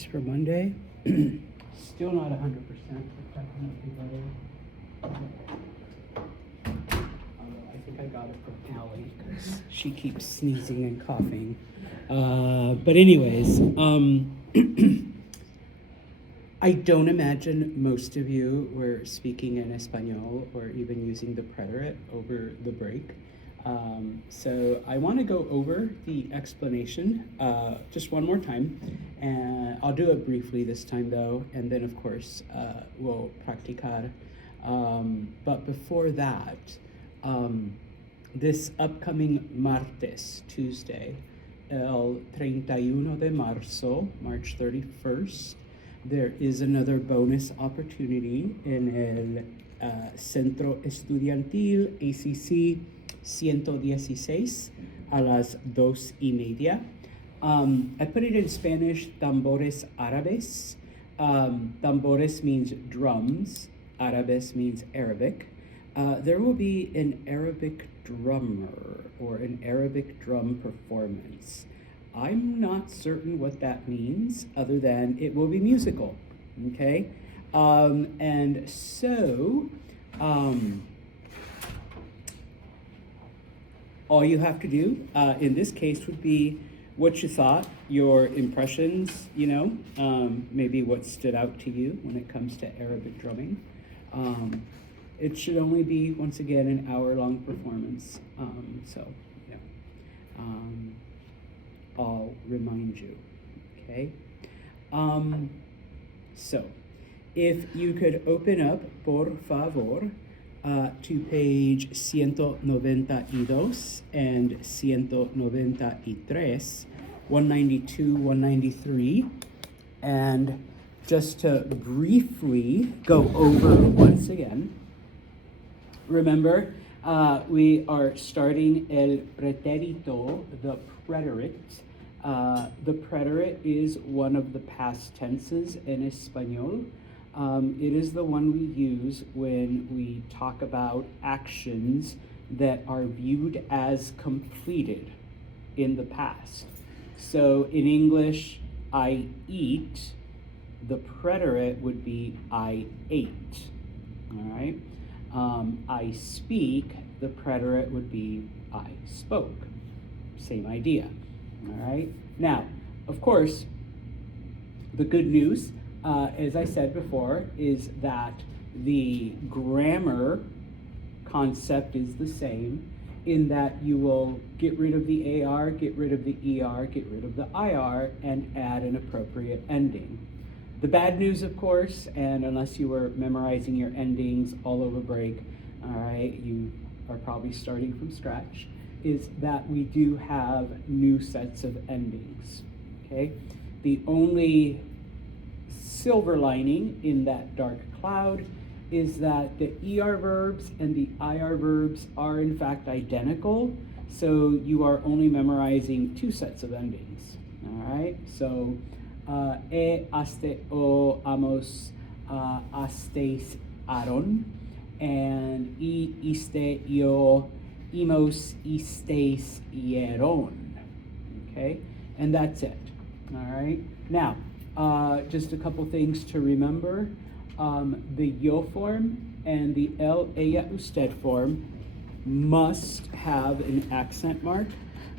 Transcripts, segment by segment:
For Monday, still not 100%, but definitely better. I think I got it from Allie because she keeps sneezing and coughing. But anyways, I don't imagine most of you were speaking in Espanol or even using the preterit over the break. So I want to go over the explanation just one more time, and I'll do it briefly this time though, and then of course we'll practicar. But before that, this upcoming martes, Tuesday, el 31 de marzo, March 31st, there is another bonus opportunity in el Centro Estudiantil ACC 116 a las 2:30. I put it in Spanish, tambores árabes. Tambores means drums, árabes means Arabic. There will be an Arabic drummer or an Arabic drum performance. I'm not certain what that means other than it will be musical, okay? And so, all you have to do in this case would be what you thought, your impressions, maybe what stood out to you when it comes to Arabic drumming. It should only be, once again, an hour-long performance. I'll remind you, okay? So, if you could open up, por favor, to page 192 and 193, 192, 193, and just to briefly go over once again, remember, we are starting el preterito, the preterit. The preterit is one of the past tenses in Espanol. It is the one we use when we talk about actions that are viewed as completed in the past. So in English, I eat, the preterit would be I ate, all right? I speak, the preterit would be I spoke. Same idea, all right? Now, of course, the good news, as I said before, is that the grammar concept is the same in that you will get rid of the AR, get rid of the ER, get rid of the IR, and add an appropriate ending. The bad news, of course, and unless you were memorizing your endings all over break, all right, you are probably starting from scratch, is that we do have new sets of endings, okay? The only silver lining in that dark cloud is that the ER verbs and the IR verbs are in fact identical, so you are only memorizing two sets of endings, all right? So, aste, o, amos, astes, aron, and iste, yo, imos, istes, ieron, okay? And that's it, all right? Now, just a couple things to remember. The yo form and the el, ella, usted form must have an accent mark.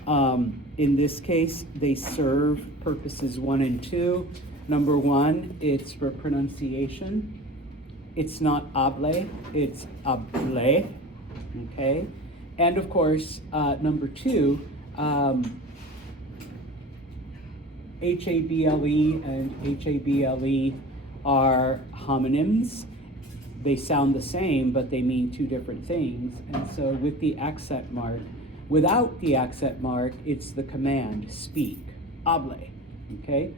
In this case, they serve purposes 1 and 2. Number 1, it's for pronunciation. It's not hable, it's hable, okay? And of course, number 2, H-A-B-L-E and H-A-B-L-E are homonyms. They sound the same, but they mean two different things. And so with the accent mark, without the accent mark, it's the command, speak, hable, okay?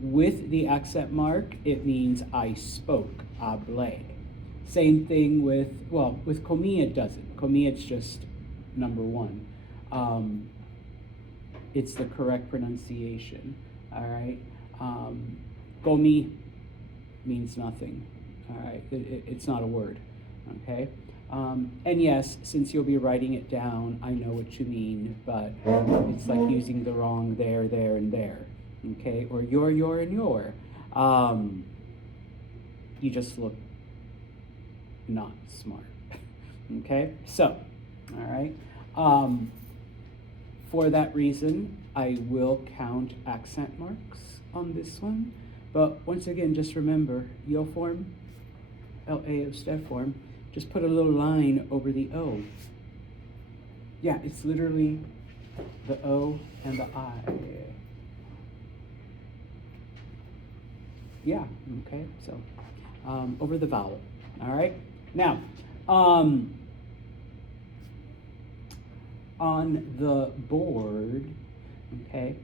With the accent mark, it means I spoke, hable. Same thing with comí it doesn't. Comí it's just number 1. It's the correct pronunciation, all right? Comí means nothing, all right? It's not a word, okay? And yes, since you'll be writing it down, I know what you mean, but it's like using the wrong there, and there, okay, or your, and your. You just look not smart, okay? So, all right. For that reason, I will count accent marks on this one. But once again, just remember, yo form, LA usted form, just put a little line over the O. Yeah, it's literally the O and the I. Yeah, okay, so over the vowel, all right? Now, on the board, okay,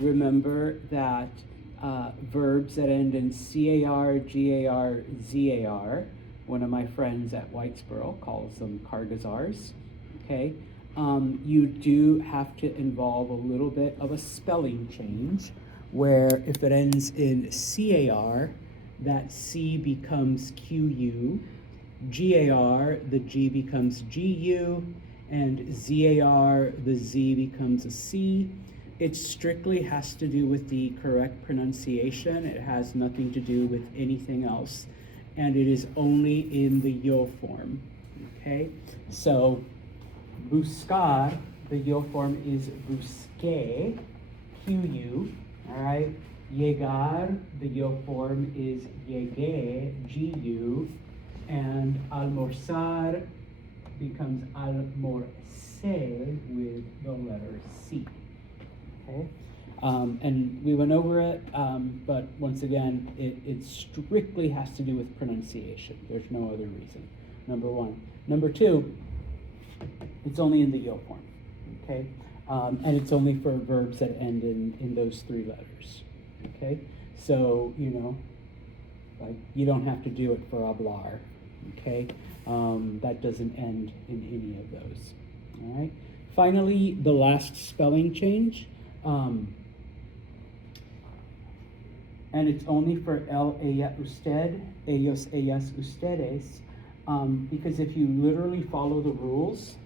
remember that verbs that end in CAR, GAR, ZAR, one of my friends at Whitesboro calls them cargazars, okay? You do have to involve a little bit of a spelling change, where if it ends in CAR, that C becomes QU, GAR, the G becomes GU, and ZAR, the Z becomes a C. It strictly has to do with the correct pronunciation. It has nothing to do with anything else. And it is only in the yo form, okay? So, buscar, the yo form is busqué, QU, all right? Llegar, the yo form is llegué, GU, and almorzar becomes almorcé with the letter C, okay? And we went over it, but once again, it strictly has to do with pronunciation. There's no other reason, number one. Number two, it's only in the yo form, okay? And it's only for verbs that end in those three letters, okay? So, you know, like you don't have to do it for hablar, okay? That doesn't end in any of those, all right? Finally, the last spelling change, and it's only for él, ella, usted, ellos, ellas, ustedes, because if you literally follow the rules,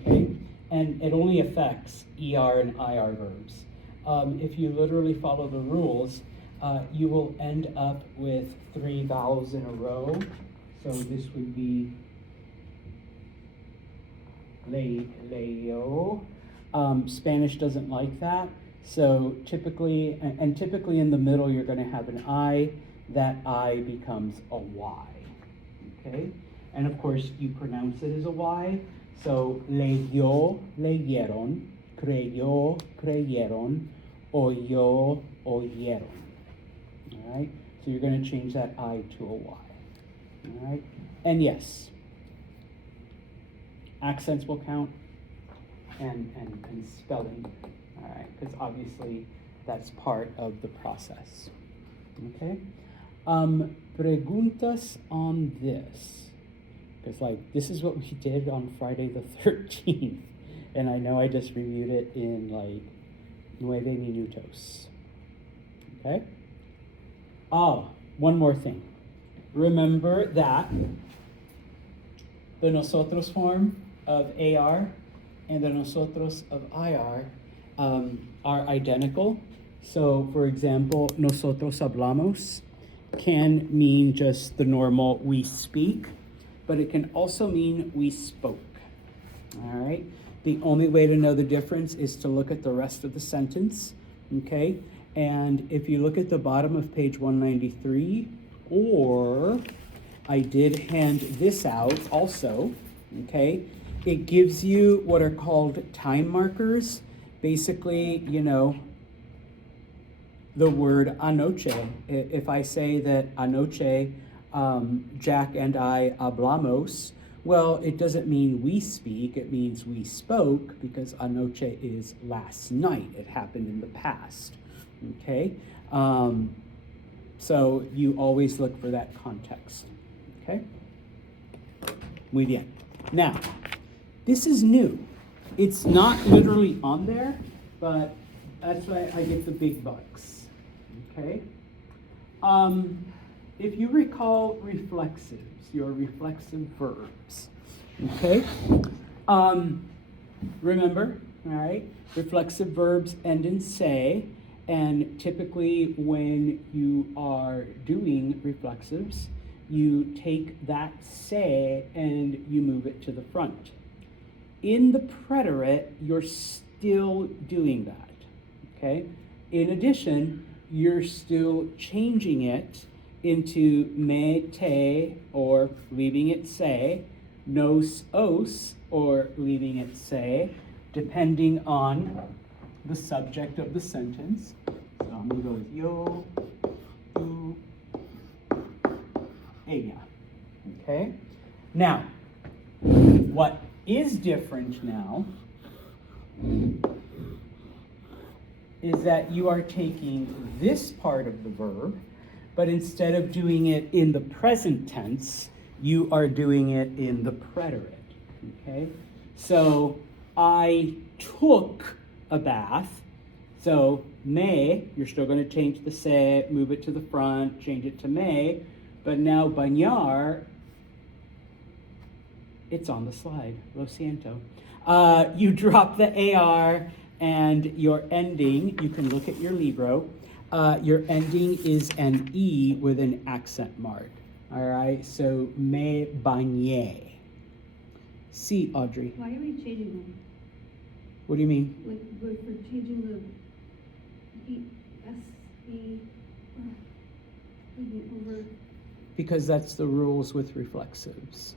okay, and it only affects ER and IR verbs. If you literally follow the rules, you will end up with 3 vowels in a row. So this would be leo. Spanish doesn't like that. So typically, and typically in the middle, you're going to have an I. That I becomes a Y, okay? And of course, you pronounce it as a Y. So leyó, leyeron, creyó, creyeron, oyó, oyeron. All right? So you're going to change that I to a Y. All right? And yes, accents will count, and spelling. All right? Because obviously that's part of the process. Okay? Preguntas on this. Because, like, this is what we did on Friday the 13th. And I know I just reviewed it in, like, 9 minutos. Okay? Oh, one more thing. Remember that the nosotros form of AR and the nosotros of IR are identical. So, for example, nosotros hablamos can mean just the normal we speak, but it can also mean we spoke, all right? The only way to know the difference is to look at the rest of the sentence, okay? And if you look at the bottom of page 193, or I did hand this out also, okay? It gives you what are called time markers. Basically, you know, the word anoche. If I say that anoche, Jack and I hablamos, well, it doesn't mean we speak, it means we spoke, because anoche is last night. It happened in the past, okay? So you always look for that context, okay? Muy bien. Now, this is new. It's not literally on there, but that's why I get the big bucks, okay? If you recall reflexives, your reflexive verbs, okay? Remember, all right, reflexive verbs end in se, And typically when you are doing reflexives, you take that se and you move it to the front. In the preterit, you're still doing that, okay? In addition, you're still changing it into me, te, or leaving it se, nos, os, or leaving it se, depending on the subject of the sentence. So I'm going to go with yo, tu, ella. Okay? Now, what is different now is that you are taking this part of the verb, but instead of doing it in the present tense, you are doing it in the preterit. Okay? So I took a bath. So me, you're still going to change the se, move it to the front, change it to me, but now bañar, it's on the slide. Lo siento. You drop the AR and your ending, you can look at your libro, your ending is an E with an accent mark. All right, so me bañé. See, Audrey. Why are we changing them? What do you mean? Like, we're changing the E-S-E over. Because that's the rules with reflexives.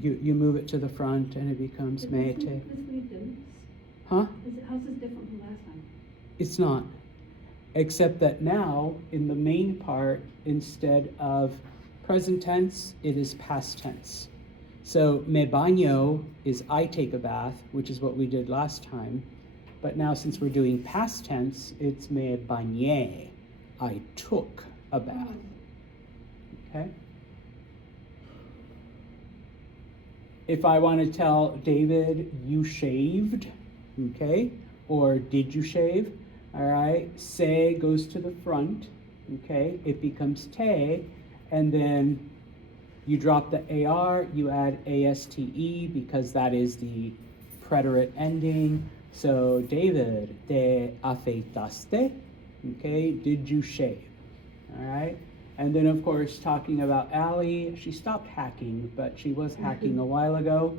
You move it to the front and it becomes me te. Huh? How's this different from last time? It's not. Except that now, in the main part, instead of present tense, it is past tense. So, me baño is I take a bath, which is what we did last time. But now, since we're doing past tense, it's me bañé. I took a bath. Okay? If I want to tell David, you shaved, okay? Or did you shave? All right, se goes to the front, okay? It becomes te, and then you drop the AR, you add ASTE because that is the preterit ending. So, David, te afeitaste, okay? Did you shave? All right? And then, of course, talking about Allie, she stopped hacking, but she was hacking a while ago.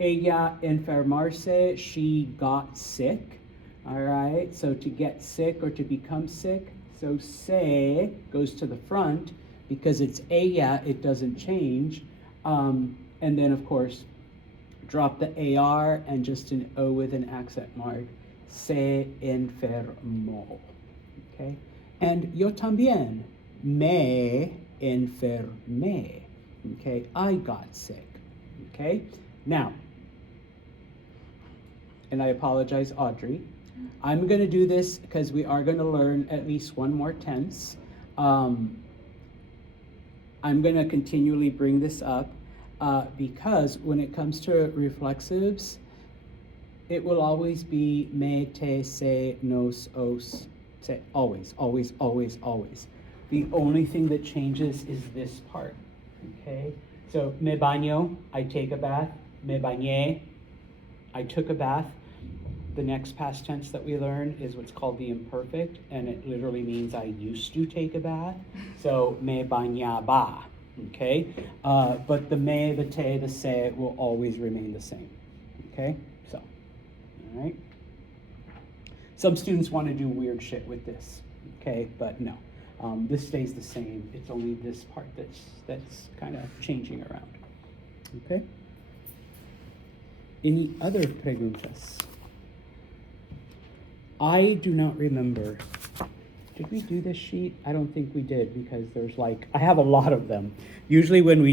Ella enfermarse, she got sick. All right, so to get sick or to become sick, so se goes to the front because it's ella, it doesn't change. And then, of course, drop the AR and just an O with an accent mark. Se enfermó. Okay, and yo también. Me enfermé. Okay, I got sick. Okay, now, and I apologize, Audrey. I'm going to do this because we are going to learn at least one more tense. I'm going to continually bring this up because when it comes to reflexives, it will always be me, te, se, nos, os, se, always, always, always, always. The only thing that changes is this part, okay? So, me baño, I take a bath. Me bañé, I took a bath. The next past tense that we learn is what's called the imperfect, and it literally means I used to take a bath. So, me bañaba, okay? But the me, the te, the se will always remain the same, okay? So, all right? Some students want to do weird shit with this, okay? But no. This stays the same. It's only this part that's kind of changing around. Okay? Any other preguntas? I do not remember. Did we do this sheet? I don't think we did because there's I have a lot of them. Usually when we